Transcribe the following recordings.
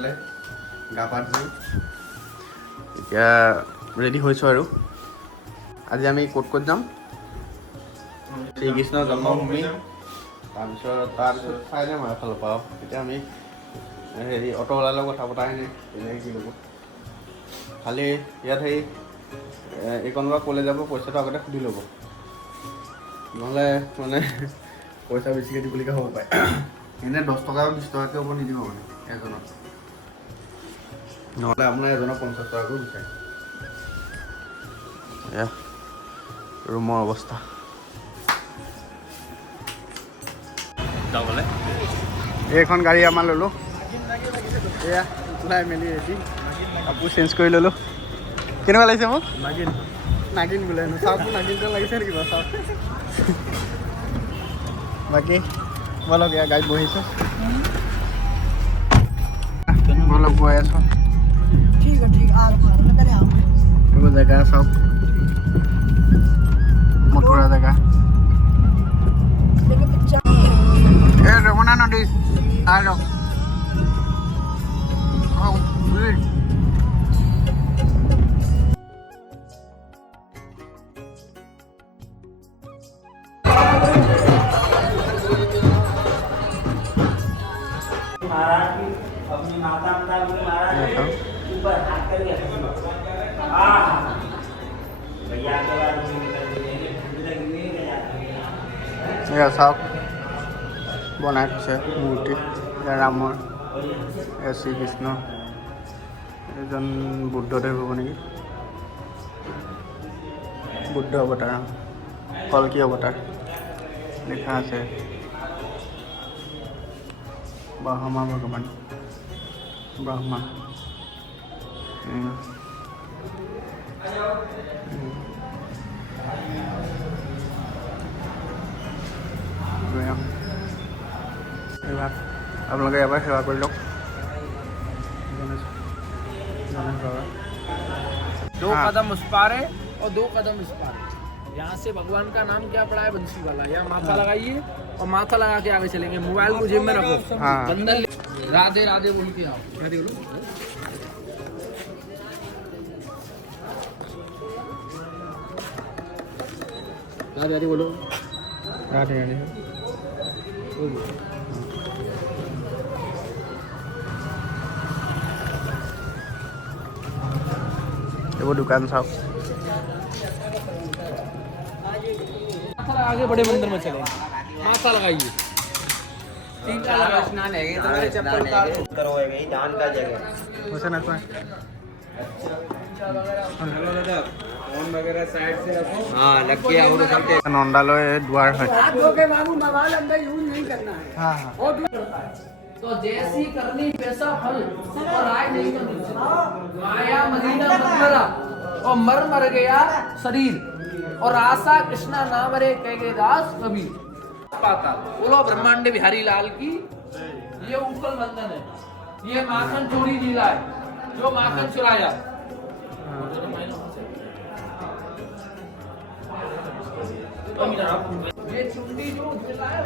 পেলাই গা পা ধুই এতিয়া ৰেডি হৈছোঁ আৰু আজি আমি ক'ত যাম শ্ৰীকৃষ্ণ জন্মভূমি তাৰপিছত চাই যাম আৰু এফালৰ পৰা এতিয়া আমি হেৰি অটোৱালাৰ কথা পতাই নাই তেনেকৈ কি ল'ব খালি ইয়াত হেৰি এইকণৰ পৰা ক'লৈ যাব পইচাটো আগতে সুধি ল'ব নহ'লে মানে পইচা বেছিকৈ দিবলগীয়া হ'ব পাৰে এনেই 10 টকা 20 টকাকৈ হ'ব নিদিব মানে এজনত নহ'লে আপোনাৰ এজনৰ 50 টকাকৈ বিচাৰে এয়া ৰুমৰ অৱস্থা যাবলৈ এইখন গাড়ী আমাৰ ল'লোঁ এয়া ওলাই মেলি ৰেডি কাপোৰ চেঞ্জ কৰি ল'লোঁ কেনেকুৱা লাগিছে মোক নাগিন বোলে চাওক নাগিনটো লাগিছে নেকি বাৰু চাওক বাকী বলক এয়া গাড়ীত বহিছোঁ বলক গৈ আছোঁ এইবোৰ জেগা চাওক মথুৰা জেগা এই যমুনা নদী চাই লওক अपनी माता पिता को महाराज ऊपर हाथ करके भैया के बाद এয়া চাওক বনাই থৈছে মূৰ্তি ৰামৰ এয়া শ্ৰীকৃষ্ণ এজন বুদ্ধদেৱ হ'ব নেকি বুদ্ধ অৱতাৰ কল্কি অৱতাৰ লিখা আছে ব্ৰহ্মা ভগৱান ব্ৰহ্মা এইভাগ আপোনালোকে এবাৰ সেৱা কৰি লওক दो कदम उस पार है और 2 कदम इस पार है यहाँ से भगवान का नाम क्या पड़ा है बंसी वाला यहाँ माथा लगाइए और माथा लगा के आगे चलेंगे मोबाइल को जेब में रखो बंदर राधे राधे बोल के आओ राधे बोलो राधे राधे बोलो राधे राधे वो दुकान साहब माथा लगा के बड़े मंदिर में चलेंगे माथा लगाइए स्नान है तो मेरे चप्पल करो है यही दान का जगह वैसे ना कोई हेलो दादा फोन वगैरह साइड से रखो हां लग के आओ चलते नंदालय द्वार है हाथ धो के बाबू मोबाइल अंदर यूज नहीं करना है हाँ हाँ तो जैसी करनी वैसा फल और आए नहीं तो नीचे माया मदीना मकबरा और मर गया शरीर और आशा कृष्णा ना मरे कह दास कबीर पाता बोलो ब्रह्मांड बिहारी लाल की ये उपल बंधन है ये माखन चोरी जिला है जो माखन चुराया ये चुंडी जो जिला है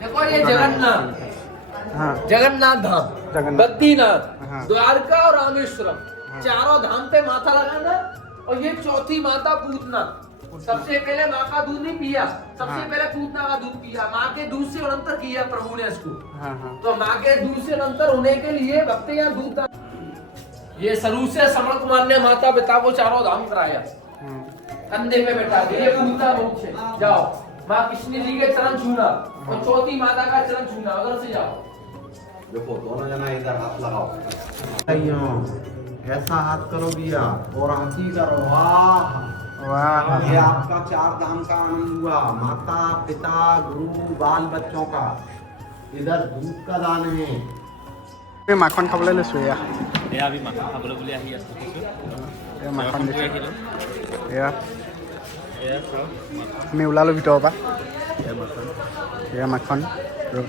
देखो ये जगन्नाथ हाँ जगन्नाथ धाम जगन्नाथ। बद्रीनाथ हाँ। द्वारका और रामेश्वरम चारों धाम पे माथा लगाना और ये चौथी माता पूतना सबसे पहले माँ का दूध नहीं पिया सबसे हाँ। पहले पूतना का दूध पिया माँ के दूध से अंतर किया प्रभु ने इसको हाँ हाँ तो माँ के दूध से अंतर होने के लिए भक्त यहाँ दूध ये सरू से समण कुमार ने माता पिता को चारों धाम कराया कंधे पे बैठा दिया ये पूतना बहुत है जाओ माँ कृष्ण जी के चरण छूना और चौथी माता का चरण छूना उधर से जाओ देखो दोनों जना इधर हाथ लगाओ ऐसा हाथ करो भैया और हंसी करो वाह वाह ये आपका 4 धाम का आनंद हुआ माता पिता गुरु बाल बच्चों का इधर दूध का दान है এই মাখন খাবলৈ লৈছোঁ এয়া এয়া আমি মাখন খাবলৈ বুলি আহি আছোঁ এয়া মাখন দিছোঁ আহিলোঁ এয়া এয়া চাওক আমি ওলালোঁ ভিতৰৰ পৰা এয়া মাখন এয়া মাখন আৰু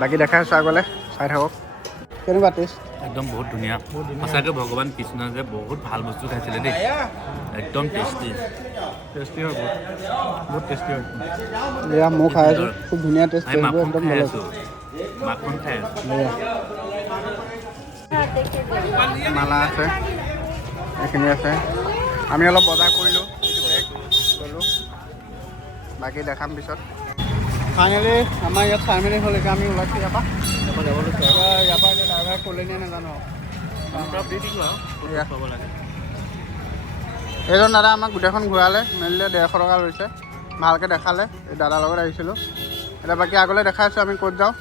বাকী দেখাই আছোঁ আগলৈ চাই থাকক কেনেকুৱা টেষ্ট? একদম বহুত ধুনীয়া সঁচাকৈ ভগৱান কৃষ্ণই যে বহুত ভাল বস্তু খাইছিলে দেই একদম টেষ্টি টেষ্টি হয় বহুত টেষ্টি হয়। এয়া মই খাই আছোঁ, খুব ধুনীয়া টেষ্ট, আমি মাখন একদম খাই বেলেগ। আছোঁ মাখন খাই আছোঁ মালা আছে, এইখিনি আছে। আমি অলপ বজাৰ কৰিলোঁ, এইটো বেগ ল'লোঁ, বাকী দেখাম পিছত। ফাইনেলি আমাৰ ইয়াত চাই মেলি হ'ল, এতিয়া আমি ওলাইছোঁ ইয়াৰ পৰা এতিয়া ড্ৰাইভাৰে ক'লে নে নাজানো। এইজন দাদা আমাক গোটেইখন ঘূৰালে, মেলিলে 150 টকা লৈছে, ভালকৈ দেখালে। এই দাদাৰ লগত আহিছিলোঁ। এতিয়া বাকী আগলৈ দেখাইছোঁ আমি ক'ত যাওঁ।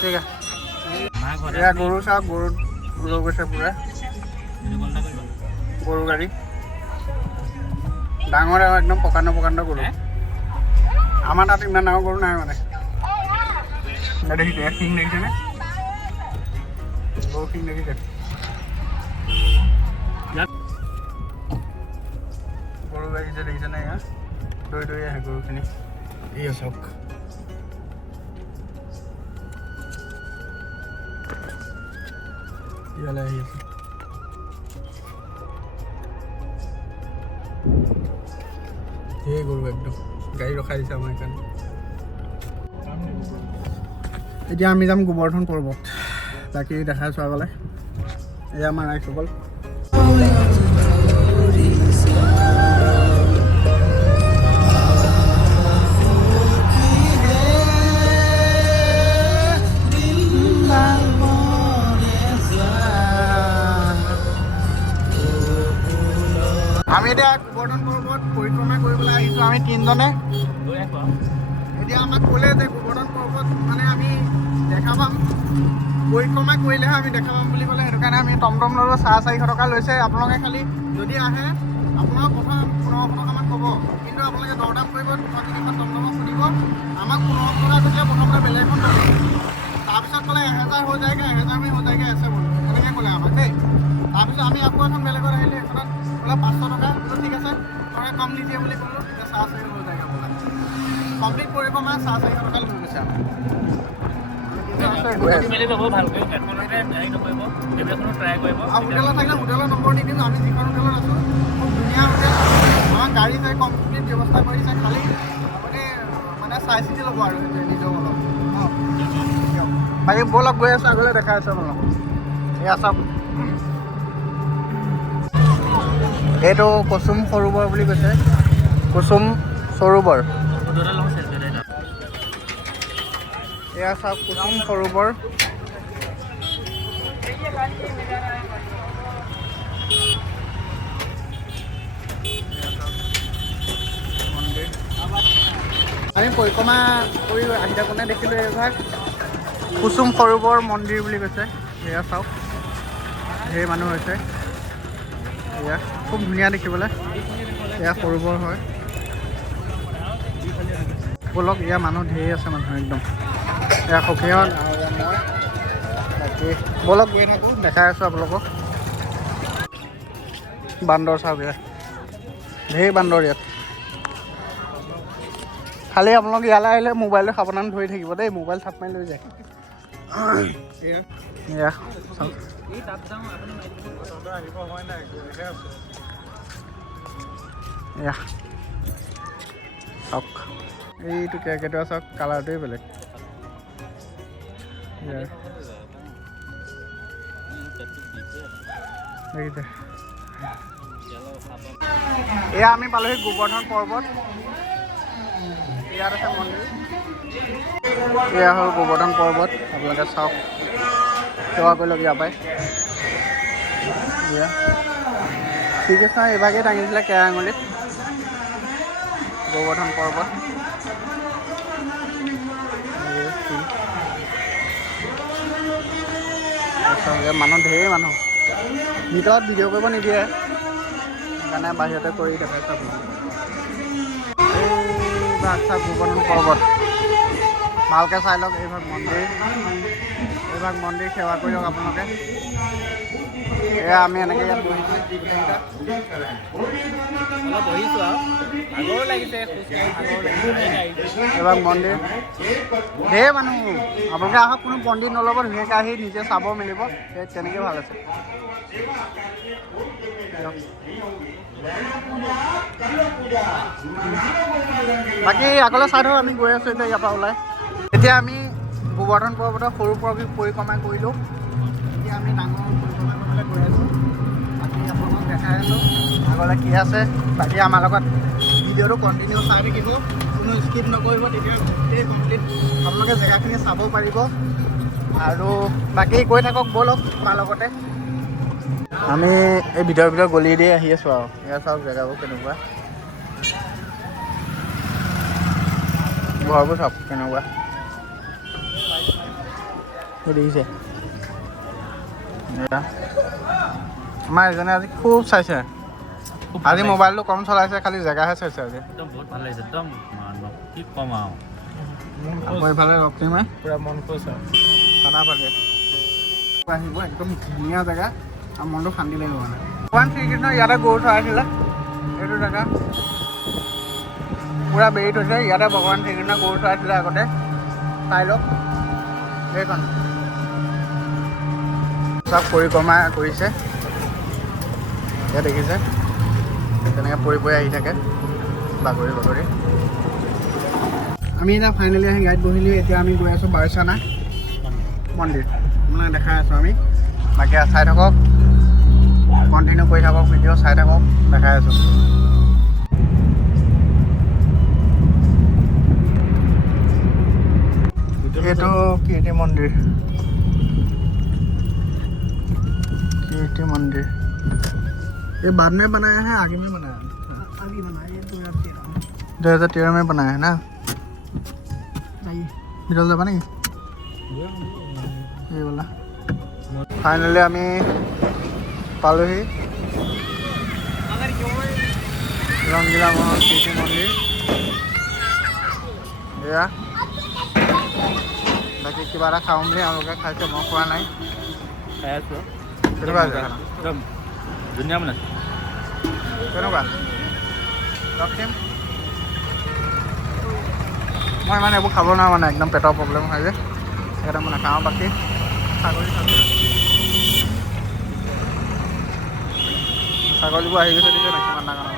ঠিক আছে। এয়া গৰু চাওক, গৰু লৈ গৈছে পুৰা গৰু গাড়ী, ডাঙৰ ডাঙৰ একদম প্ৰকাণ্ড গৰু। আমাৰ তাত ইমান ডাঙৰ গৰু নাই মানে। দেখিছে শিং দেখিছেনে? গৰু শিং দেখিছে? গৰু গাড়ী যে দেখিছেনে? এয়া দৈ আহে গৰুখিনি। এয়া চাওক, ইয়ালৈ আহি আছে। সেই গৰু একদম গাড়ী ৰখাই দিছে আমাৰ সেইকাৰণে। এতিয়া আমি যাম গোবৰ্ধন পৰ্বত, বাকী দেখাইছোঁ আগলৈ। এয়া আমাৰ ৰাইজসকল। আমি এতিয়া গোবৰ্ধন পৰ্বত পৰিক্ৰমা কৰিবলৈ আহিছোঁ আমি 3জনে। এতিয়া আমাক ক'লে যে গোবৰ্ধন পৰ্বত মানে আমি দেখা পাম, পৰিক্ৰমা কৰিলেহে আমি দেখা পাম বুলি ক'লে। সেইটো কাৰণে আমি টমটম ল'লোঁ, 450 টকা লৈছে। আপোনালোকে খালি যদি আহে আপোনাক প্ৰথম 1500 টকামান ক'ব, কিন্তু আপোনালোকে দৰদাম কৰিব, 2-3খন টমটমক সুধিব। আমাক 1500 টকা কৈছিলে প্ৰথমতে বেলেগ এখন ল'ব, তাৰপিছত ক'লে 1000 হৈ যায়গৈ, 1000 হৈ যায়গৈ আছে বোলো, এনেকৈ ক'লে আমাক দেই। তাৰপিছত আমি আকৌ এখন বেলেগত আহিলোঁ, এখনত বোলে 500 টকা, বোলো ঠিক আছে তই কম নিদিয়ে বুলি ক'লোঁ। এতিয়া 450 হৈ যায়গৈ আপোনাৰ কমপ্লিট পৰিক্ৰমা 450 টকা লৈ গৈছে আমাক। আৰু হোটেলত থাকিলে হোটেলৰ নম্বৰ দি দিম। আমি যিখন হোটেলত আছোঁ খুব ধুনীয়া হোটেল, আমাৰ গাড়ী চাই কমপ্লিট ব্যৱস্থা কৰি দিছে। খালি আপুনি মানে চাই চিতি ল'ব আৰু সেইটোৱে নিজৰ অলপ। বাকী ব'লক গৈ আছোঁ আগলৈ, দেখাই আছোঁ আপোনালোকক। এয়া চাওক, এইটো কুসুম সৰোবৰ বুলি কৈছে, কুসুম সৰোবৰ। এয়া চাওক কুসুম সৰোবৰ। মন্দিৰ আমি পৰিক্ৰমা কৰি আহি থাকোঁতে দেখিলোঁ এইভাগ কুসুম সৰোবৰ মন্দিৰ বুলি কৈছে। এয়া চাওক, ধেৰ মানুহ হৈছে। এয়া খুব ধুনীয়া দেখিবলৈ, এয়া সৰোবৰ হয়। ব'লক, এয়া মানুহ ধেৰ আছে, মানুহ একদম। এয়া সখীহঁত আৰু এয়া মই, বাকী ব'লক গৈ থাকোঁ, দেখাই আছোঁ আপোনালোকক। বান্দৰ চাওক, এয়া ধেৰ বান্দৰ ইয়াত। খালি আপোনালোক ইয়ালৈ আহিলে মোবাইলটো সাৱধান ধৰি থাকিব দেই, মোবাইল থাপ মাৰি লৈ যায়। এয়া চাওক, এয়া চাওক, এইটো কেৰ্কেটুৱা চাওক, কালাৰটোৱে বেলেগ। দেখিছে? এয়া আমি পালোহি গোবৰ্ধন পৰ্বত, ইয়াত আছে মন্দিৰ। এয়া হ'ল গোবৰ্ধন পৰ্বত, আপোনালোকে চাওক, সেৱা কৰি লওক ইয়াৰ পৰাই। এয়া শ্ৰীকৃষ্ণ এইভাগেই দাঙি দিছিলে কেৰা আঙুলিত, গোবৰ্ধন পৰ্বত। মানুহ ধেৰ মানুহ, ভিতৰত ভিডিঅ' কৰিব নিদিয়ে, সেইকাৰণে বাহিৰতে কৰি দেখাইছোঁ আপোনালোকক। এইভাগ চাওক গোবৰ্ধন পৰ্বত, ভালকৈ চাই লওক। এইভাগ মন্দিৰ, এইভাগ মন্দিৰ সেৱা কৰি লওক আপোনালোকে। এয়া আমি এনেকৈ ইয়াত বহিছোঁ অলপ বহিছোঁ আৰু ভাগৰো লাগিছে এবাৰ মন্দিৰ ধেৰ মানুহ আপোনালোকে আহক কোনো পণ্ডিত নল'ব ধুনীয়াকৈ আহি নিজে চাব মেলিব সেই তেনেকৈ ভাল আছে বাকী আগলৈ চাই থাকোঁ আমি গৈ আছোঁ এতিয়া ইয়াৰ পৰা ওলাই এতিয়া আমি গোবৰ্ধন পৰ্বতৰ সৰু পৰিক্ৰমা কৰিলোঁ এতিয়া আমি ডাঙৰ পৰিক্ৰমা কৰিবলৈ গৈ আছোঁ বাকী আপোনালোকক দেখাই আছোঁ আগলৈ কি আছে বাকী আমাৰ লগত ভিডিঅ'টো কণ্টিনিউ চাই থাকিব কোনো স্কিপ নকৰিব তেতিয়া গোটেই কমপ্লিট আপোনালোকে জেগাখিনি চাব পাৰিব আৰু বাকী গৈ থাকক ব'লক আমাৰ লগতে আমি এই ভিতৰত গলি দি আহি আছোঁ আৰু ইয়াত চাওক জেগাবোৰ কেনেকুৱা ঘৰবোৰ চাওক কেনেকুৱা দেখিছে আমাৰ এজনে আজি খুব চাইছে আজি মোবাইলটো কম চলাইছে খালি জেগাহে চাইছে আজি একদম বহুত ভাল লাগিছে একদম কি ক'ম আৰু আকৌ এইফালে লক্ষ্মীমাই পুৰা মন খুচ আৰু খানা পালে আহিব একদম ধুনীয়া জেগা আৰু মনটো শান্তি লাগিব মানে ভগৱান শ্ৰীকৃষ্ণ ইয়াতে গৰু চৰাইছিলে এইটো জেগা পুৰা বেৰি থৈছে ইয়াতে ভগৱান শ্ৰীকৃষ্ণ গৰু চৰাইছিলে আগতে চাই লওক সেইখন চব পৰিক্ৰমা কৰিছে ইয়াত দেখিছে তেনেকৈ পৰি আহি থাকে বাগৰি আমি এতিয়া ফাইনেলি আহি গাড়ীত বহিলোঁ এতিয়া আমি গৈ আছোঁ বাৰচানা মন্দিৰ আপোনাক দেখাই আছোঁ আমি বাকী চাই থাকক কণ্টিনিউ কৰি থাকক ভিডিঅ' চাই থাকক দেখাই আছোঁ এইটো কীৰ্তি মন্দিৰ ये बाद में बनाया है आगे में बनाया अभी बनाया ये 2013 में बनाया है ना ভিতৰত যাবা নেকি এই বোলা ফাইনেলি আমি পালোহি ৰংগিলা কীৰ্তি মন্দিৰ এয়া বাকী কিবা এটা খাওঁ বুলি তেওঁলোকে খাইছে মই খোৱা নাই খাই আছোঁ কেনেকুৱা হৈছে একদম ধুনীয়া বনাইছে কেনেকুৱা লক্ষিম মই মানে এইবোৰ খাব নোৱাৰোঁ মানে একদম পেটৰ প্ৰব্লেম হয় যে সেইকাৰণে মই নাখাওঁ বাকী ছাগলীবোৰ আহি গৈছে দিছে নাই কিমান ডাঙৰ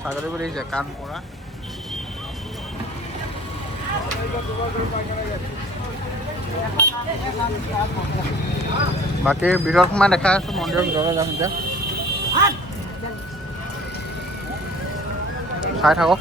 ছাগলীবোৰ দেখিছে কাণ পৰা বাকী ভিতৰত সোমাই দেখাই আছোঁ মন্দিৰৰ ভিতৰত যাম এতিয়া চাই থাকক